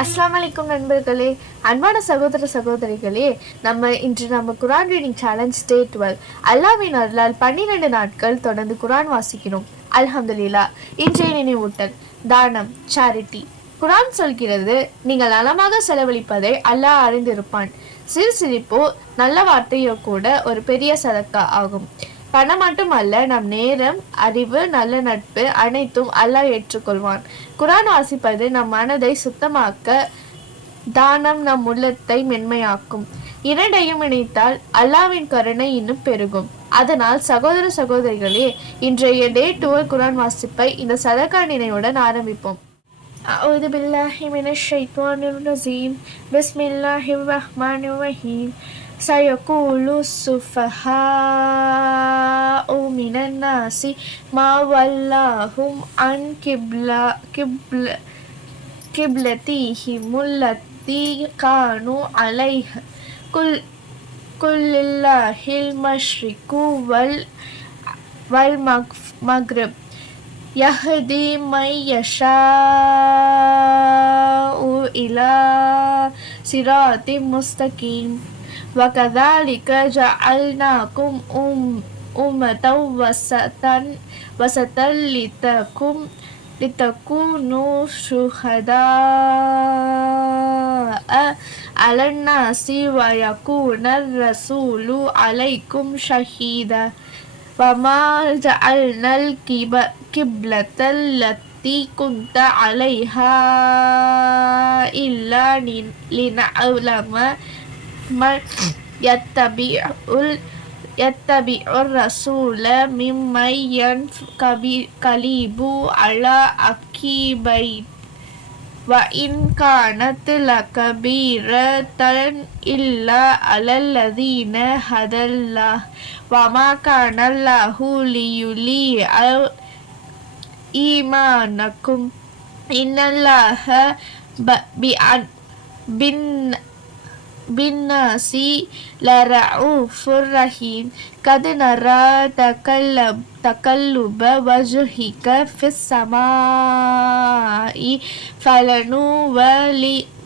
அஸ்ஸலாமு அலைக்கும் நண்பர்களே, அன்பான சகோதர சகோதரிகளே, இன்று குரான் ரீடிங் சேலஞ்ச் டே 12. அல்லாஹ்வின் அருளால் 12 நாட்கள் தொடர்ந்து குரான் வாசிக்கிறோம். அல்ஹம்துலில்லாஹ். இன்றைய நினைவூட்டல், தானம், சேரிட்டி. குரான் சொல்கிறது, நீங்கள் நலமாக செலவழிப்பதை அல்லாஹ் அறிந்திருப்பான். சிரிப்போ நல்ல வார்த்தையோ கூட ஒரு பெரிய சதக்கா ஆகும். பணம் மட்டுமல்ல, நம் நேரம், அறிவு, நல்ல நட்பு அனைத்தும் அல்லாஹ் ஏற்றுக்கொள்வான். குரான் வாசிப்பது நம் மனதை சுத்தமாக்க, தானம் நம் உள்ளத்தை மென்மையாக்கும். இரண்டையும் இணைத்தால் அல்லாஹ்வின் கருணை இன்னும் பெருகும். அதனால் சகோதர சகோதரிகளே, இன்றைய டே 12 குரான் வாசிப்பை இந்த சதகா நினைவுடன் ஆரம்பிப்போம். அஊது பில்லாஹி மினஷ் ஷைத்தானிர் ரஜீம். பிஸ்மில்லாஹிர் ரஹ்மானிர் ரஹீம். سيقول السفهاء من الناس ما ولاهم عن قبلتهم التي كانوا عليها قل لله المشرق والمغرب يهدي من يشاء إلى صراط مستقيم وكذلك جعلناكم أمة وسطا لتكونوا شهداء على الناس ويكون الرسول عليكم شهيدا وما جعلنا القبلة التي كنت عليها إلا لنعلم من يتبع الرسول ممن ينقلب على عقبيه وإن كانت لكبيرة إلا على الذين هدى الله وما كان الله ليضيع إيمانكم إن الله بالناس لرؤوف رحيم قد نرى تقلب وجهك في السماء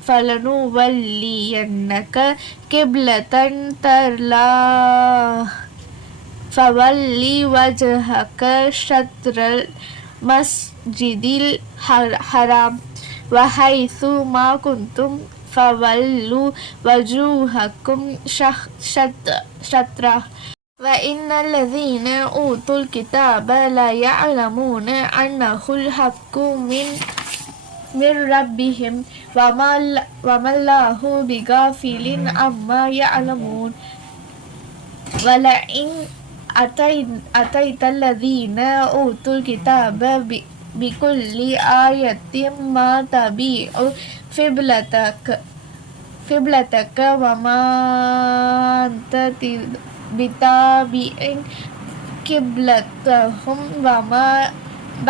فلنولينك قبلة ترضاها فول وجهك شطر المسجد الحرام وحيث ما كنتم فولوا وجوهكم شطره وإن الذين أوتوا الكتاب لا يعلمون أنه الحق من ربهم وما الله بغافل عما يعلمون ولئن أتيت الذين أوتوا الكتاب بكل آية ما تبعوا قبلتك وما أنت بتابع قبلتهم وما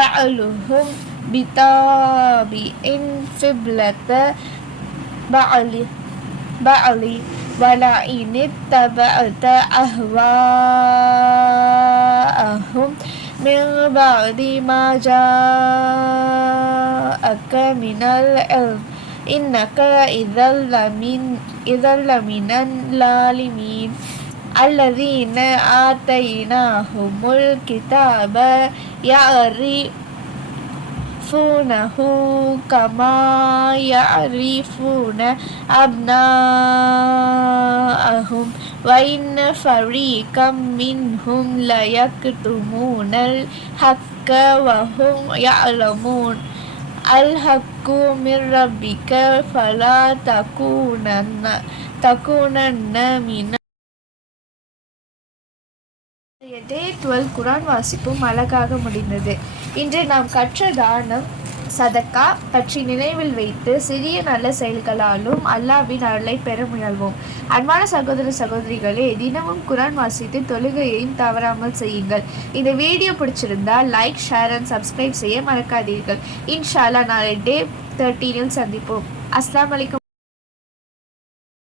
بعضهم بتابع قبلة بعض ولئن اتبعت أهواءهم من بعد ما جاءك من العلم إنك إذا لمن الظالمين الذين آتيناهم الكتاب يعرفونه كما يعرفون أبناءهم وإن فريقا منهم ليكتمون الحق وهم يعلمون الحق من ربك فلا تكونن من டே 12 குரான் வாசிப்பும் அழகாக முடிந்தது. இன்று நாம் கற்ற தானம், சதக்கா பற்றி நினைவில் வைத்து சிறிய நல்ல செயல்களாலும் அல்லாஹ்வின் அருளை பெற முயல்வோம். அன்பான சகோதர சகோதரிகளே, தினமும் குரான் வாசித்து தொழுகையையும் தவறாமல் செய்யுங்கள். இந்த வீடியோ பிடிச்சிருந்தால் லைக், ஷேர் அண்ட் சப்ஸ்கிரைப் செய்ய மறக்காதீர்கள். இன்ஷா அல்லாஹ் நாளை டே 13 சந்திப்போம். அஸ்ஸலாமு அலைக்கும்.